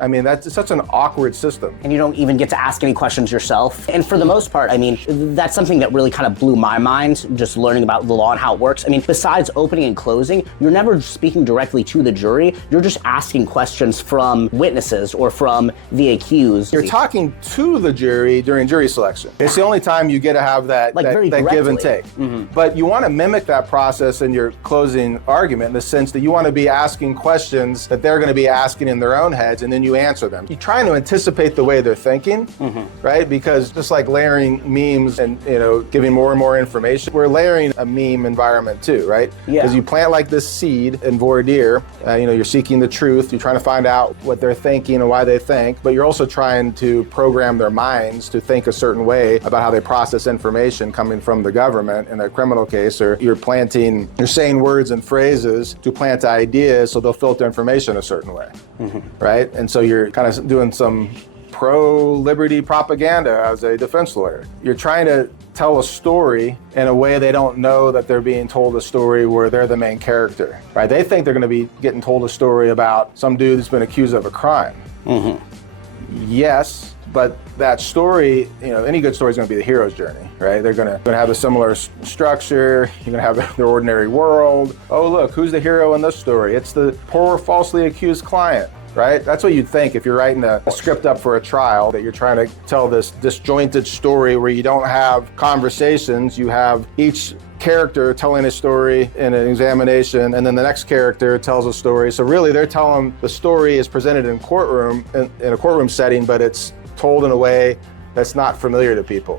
I mean, that's such an awkward system. And you don't even get to ask any questions yourself. And for the most part, I mean, that's something that really kind of blew my mind, just learning about the law and how it works. I mean, besides opening and closing, you're never speaking directly to the jury. You're just asking questions from witnesses or from the accused. You're talking to the jury during jury selection. It's the only time you get to have that, Like, that give and take. But you want to mimic that process in your closing argument in the sense that you want to be asking questions that they're going to be asking in their own heads, and then you answer them. You're trying to anticipate the way they're thinking, right? Because just like layering memes and, you know, giving more and more information, we're layering a meme environment too, right? Yeah. Because you plant like this seed in voir dire, you know, you're seeking the truth, you're trying to find out what they're thinking and why they think, but you're also trying to program their minds to think a certain way about how they process information coming from the government in a criminal case, or you're saying words and phrases to plant ideas so they'll filter information a certain way, right? And so you're kind of doing some pro-liberty propaganda as a defense lawyer. You're trying to tell a story in a way they don't know that they're being told a story where they're the main character, right? They think they're going to be getting told a story about some dude that's been accused of a crime. Yes, but that story, you know, any good story is going to be the hero's journey, right? They're going to have a similar structure. You're going to have their ordinary world. Oh, look, who's the hero in this story? It's the poor, falsely accused client, right? That's what you'd think if you're writing a script up for a trial, that you're trying to tell this disjointed story where you don't have conversations. You have each character telling a story in an examination, and then the next character tells a story. So really, they're telling the story is presented in a courtroom setting, but it's told in a way that's not familiar to people.